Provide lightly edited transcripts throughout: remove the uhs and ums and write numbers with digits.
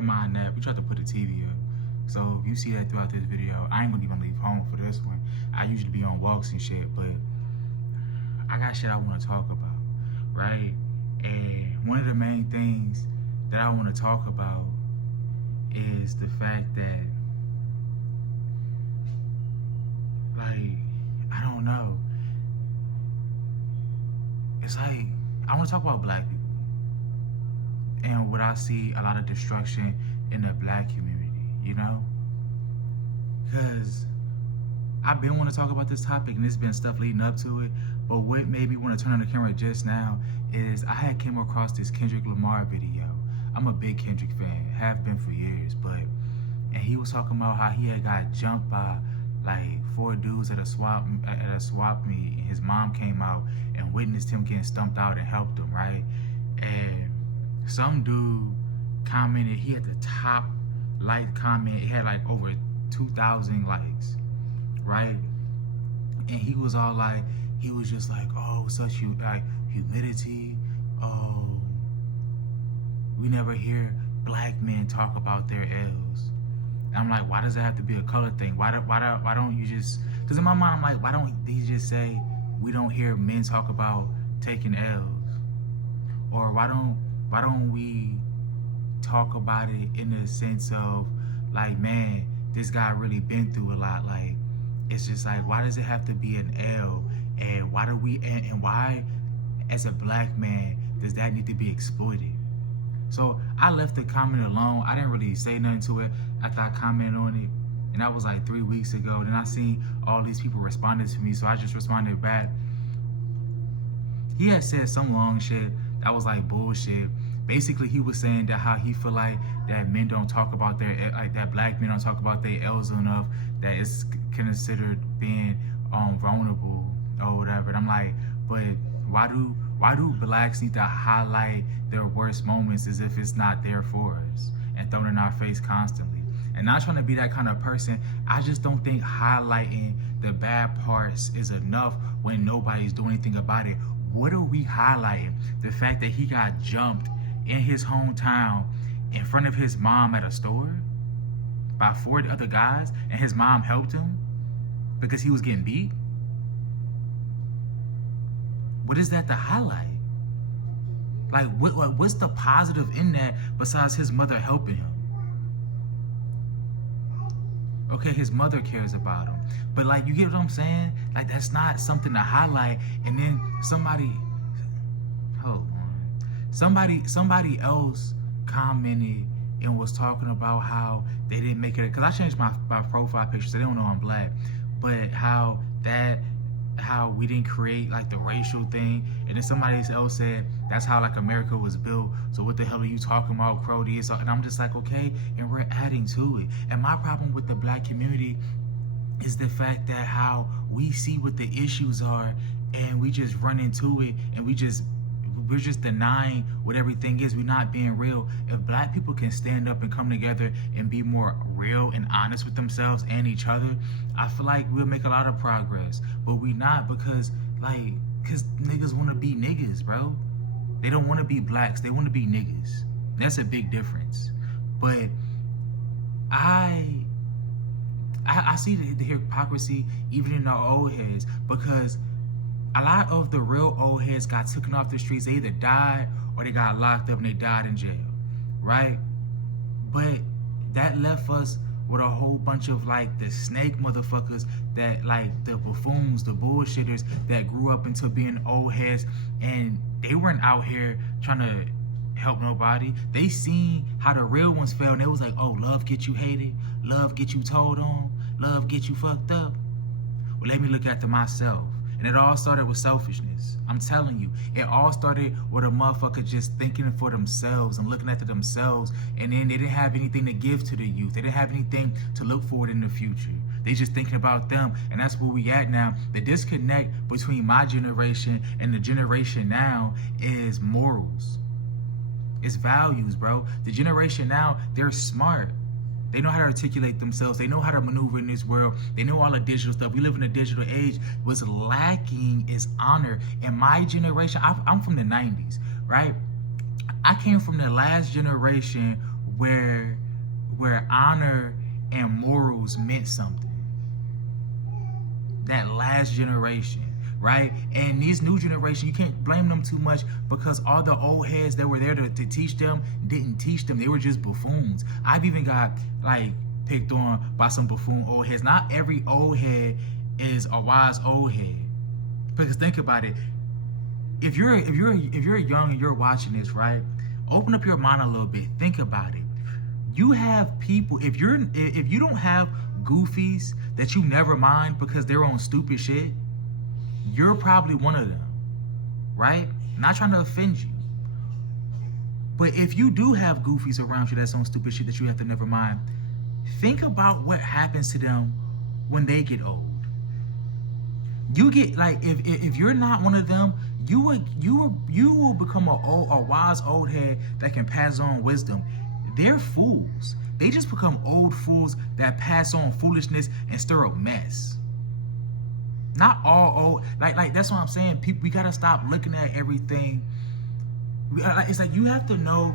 never mind that. We tried to put the TV up. So if you see that throughout this video, I ain't gonna even leave home for this one. I usually be on walks and shit, but I got shit I wanna talk about, right? And one of the main things that I wanna talk about is the fact that, like, I don't know. It's like, I wanna talk about black people. And what I see a lot of destruction in the black community, you know? Because I've been wanting to talk about this topic and there's been stuff leading up to it, but what made me want to turn on the camera just now is I had came across this Kendrick Lamar video. I'm a big Kendrick fan, have been for years, and he was talking about how he had got jumped by like 4 dudes at a swap meet, and his mom came out and witnessed him getting stumped out and helped him, right? And some dude commented, he had the top like comment, it had like over 2,000 likes, right? And he was all like, he was just like, oh, such like humility, oh, we never hear black men talk about their L's. And I'm like, why does it have to be a color thing? Why don't you just, because in my mind, I'm like, why don't they just say, we don't hear men talk about taking L's? Or why don't we talk about it in the sense of like, man, this guy really been through a lot. Like, it's just like, why does it have to be an L? And why do we, and why as a black man does that need to be exploited? So I left the comment alone. I didn't really say nothing to it after I commented on it. And that was like 3 weeks ago. Then I seen all these people responding to me, so I just responded back. He had said some long shit that was like bullshit. Basically, he was saying that how he feel like that men don't talk about their, like that black men don't talk about their L's enough, that it's considered being vulnerable or whatever. And I'm like, but why do blacks need to highlight their worst moments as if it's not there for us and thrown in our face constantly? And not trying to be that kind of person, I just don't think highlighting the bad parts is enough when nobody's doing anything about it. What are we highlighting? The fact that he got jumped in his hometown in front of his mom at a store by 4 other guys, and his mom helped him because he was getting beat? What is that to highlight? Like, what's the positive in that besides his mother helping him? Okay, his mother cares about him, but like, you get what I'm saying? Like, that's not something to highlight. And then somebody else commented and was talking about how they didn't make it, because I changed my profile picture so they don't know I'm black, but how we didn't create like the racial thing. And then somebody else said that's how like America was built, so what the hell are you talking about, Crody? And I'm just like, okay, and we're adding to it. And my problem with the black community is the fact that how we see what the issues are and we just run into it, and we're just denying what everything is. We're not being real. If black people can stand up and come together and be more real and honest with themselves and each other, I feel like we'll make a lot of progress. But we not, because niggas want to be niggas, bro. They don't want to be blacks. They want to be niggas. That's a big difference. But I see the hypocrisy even in the old heads, because a lot of the real old heads got taken off the streets. They either died or they got locked up and they died in jail, right? But that left us with a whole bunch of like the snake motherfuckers, that like the buffoons, the bullshitters that grew up into being old heads, and they weren't out here trying to help nobody. They seen how the real ones fell, and they was like, oh, love get you hated, love get you told on, love get you fucked up. Well, let me look after myself. And it all started with selfishness. I'm telling you, it all started with a motherfucker just thinking for themselves and looking after themselves. And then they didn't have anything to give to the youth. They didn't have anything to look forward in the future. They just thinking about them. And that's where we at now. The disconnect between my generation and the generation now is morals. It's values, bro. The generation now, they're smart. They know how to articulate themselves. They know how to maneuver in this world. They know all the digital stuff. We live in a digital age. What's lacking is honor. In my generation, I'm from the 90s, right? I came from the last generation where honor and morals meant something. That last generation, right? And these new generation, you can't blame them too much because all the old heads that were there to teach them didn't teach them. They were just buffoons. I've even got like picked on by some buffoon old heads. Not every old head is a wise old head. Because think about it. If you're young and you're watching this, right? Open up your mind a little bit. Think about it. You have people, if you don't have goofies that you never mind because they're on stupid shit, you're probably one of them, right? Not trying to offend you. But if you do have goofies around you that's on stupid shit that you have to never mind, think about what happens to them when they get old. You get like, if you're not one of them, you will become a wise old head that can pass on wisdom. They're fools. They just become old fools that pass on foolishness and stir up mess. Not all old, like that's what I'm saying. People, we gotta stop looking at everything. It's like you have to know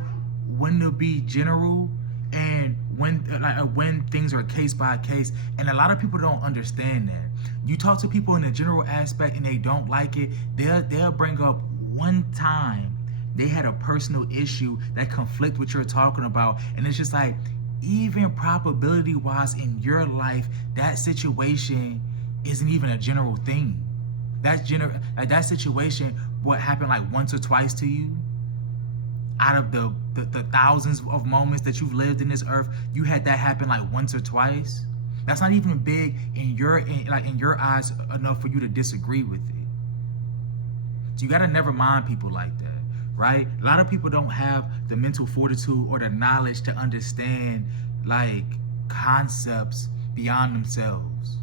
when to be general and when things are case by case. And a lot of people don't understand that. You talk to people in the general aspect and they don't like it. They'll bring up one time they had a personal issue that conflict what you're talking about, and it's just like, even probability wise in your life, that situation isn't even a general thing. That situation, what happened like once or twice to you, out of the thousands of moments that you've lived in this earth, you had that happen like once or twice. That's not even big in your eyes enough for you to disagree with it. So you gotta never mind people like that, right? A lot of people don't have the mental fortitude or the knowledge to understand like concepts beyond themselves.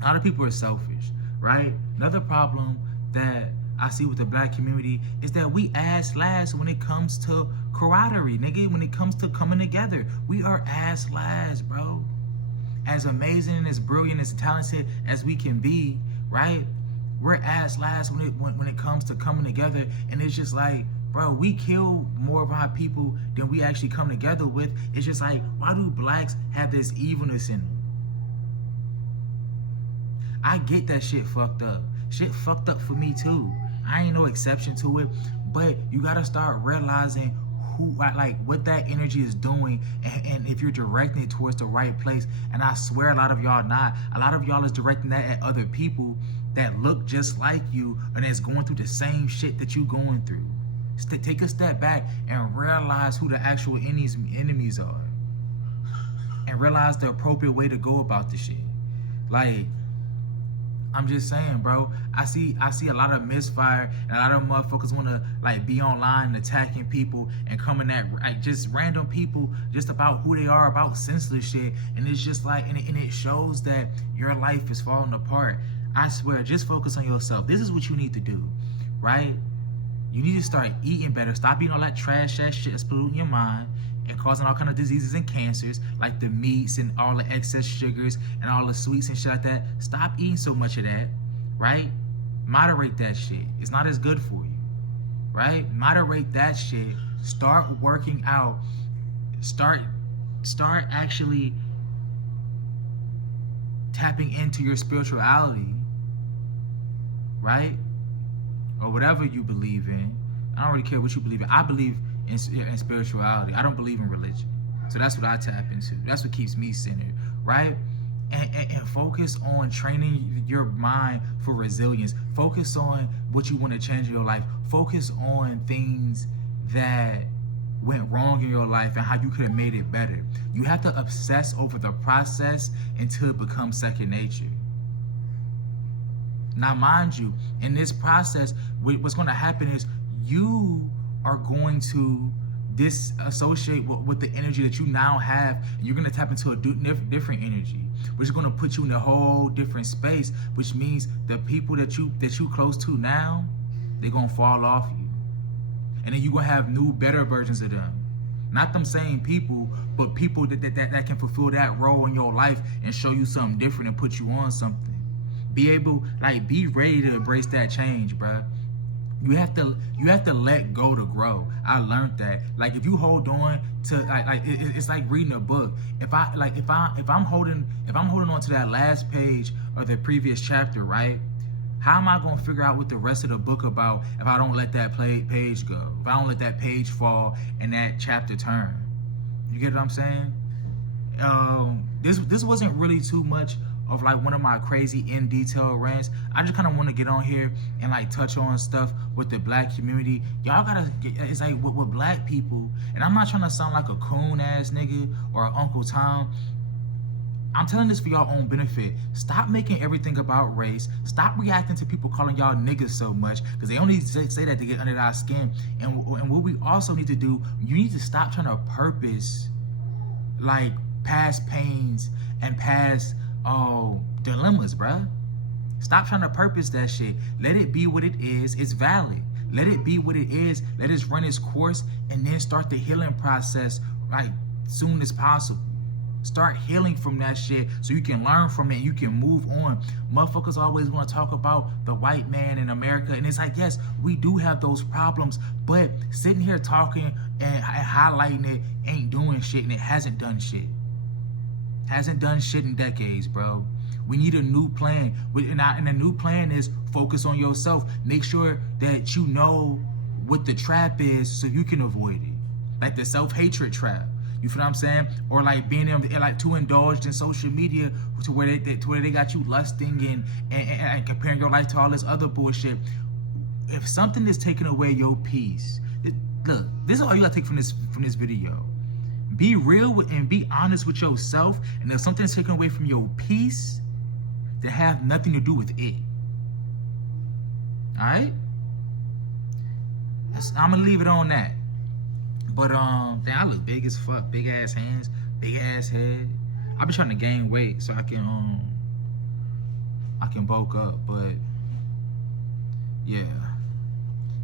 A lot of people are selfish, right? Another problem that I see with the black community is that we ass last when it comes to camaraderie, nigga. When it comes to coming together, we are ass last, bro. As amazing and as brilliant, as talented as we can be, right? We're ass last when it comes to coming together, and it's just like, bro, we kill more of our people than we actually come together with. It's just like, why do blacks have this evilness in them? I get that shit fucked up. Shit fucked up for me too. I ain't no exception to it, but you gotta start realizing what that energy is doing, and if you're directing it towards the right place. And I swear a lot of y'all not. A lot of y'all is directing that at other people that look just like you and that's going through the same shit that you going through. Take a step back and realize who the actual enemies are, and realize the appropriate way to go about the shit. Like, I'm just saying, bro, I see a lot of misfire, and a lot of motherfuckers want to like be online attacking people and coming at like just random people just about who they are, about senseless shit. And it's just like, and it shows that your life is falling apart. I swear, just focus on yourself. This is what you need to do, right? You need to start eating better. Stop eating all that trash ass shit that's polluting your mind and causing all kind of diseases and cancers, like the meats and all the excess sugars and all the sweets and shit like that. Stop eating so much of that, right? Moderate that shit. It's not as good for you, right? Moderate that shit. Start working out. Start actually tapping into your spirituality, right? Or whatever you believe in. I don't really care what you believe in. I believe in spirituality. I don't believe in religion. So that's what I tap into. That's what keeps me centered, right? And focus on training your mind for resilience. Focus on what you want to change in your life. Focus on things that went wrong in your life and how you could have made it better. You have to obsess over the process until it becomes second nature. Now, mind you, in this process, what's going to happen is you are going to disassociate with the energy that you now have, and you're going to tap into a different energy, which is going to put you in a whole different space, which means the people that you close to now, they're going to fall off you. And then you're going to have new, better versions of them. Not them same people, but people that can fulfill that role in your life and show you something different and put you on something. Be ready to embrace that change, bruh. You have to let go to grow. I learned that. Like if you hold on to it's like reading a book. If I'm holding on to that last page of the previous chapter, right? How am I gonna figure out what the rest of the book about if I don't let that page go? If I don't let that page fall and that chapter turn? You get what I'm saying? This wasn't really too much of like one of my crazy in detail rants. I just kind of want to get on here and like touch on stuff with the black community. Y'all gotta it's like with black people, and I'm not trying to sound like a coon ass nigga or an Uncle Tom. I'm telling this for y'all own benefit. Stop making everything about race. Stop reacting to people calling y'all niggas so much, because they only say that to get under our skin. And what we also need to do, you need to stop trying to purpose like past pains and past dilemmas, bruh. Stop trying to purpose that shit. Let it be what it is. It's valid. Let it be what it is. Let it run its course, and then start the healing process like soon as possible. Start healing from that shit so you can learn from it and you can move on. Motherfuckers always want to talk about the white man in America, and it's like, yes, we do have those problems, but sitting here talking and highlighting it ain't doing shit, and it hasn't done shit. Hasn't done shit in decades, bro. We need a new plan. And the new plan is focus on yourself. Make sure that you know what the trap is so you can avoid it. Like the self-hatred trap. You feel what I'm saying? Or like being like too indulged in social media to where they got you lusting and comparing your life to all this other bullshit. If something is taking away your peace, look, this is all you gotta take from this video. Be real and be honest with yourself, and if something's taken away from your peace, that have nothing to do with it. Alright? I'm gonna leave it on that. But damn, I look big as fuck, big ass hands, big ass head. I've been trying to gain weight so I can bulk up, but yeah.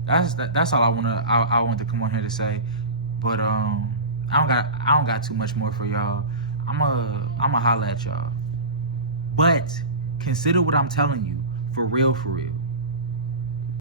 That's all I want to come on here to say. But I don't got too much more for y'all. I'ma holla at y'all. But consider what I'm telling you, for real, for real.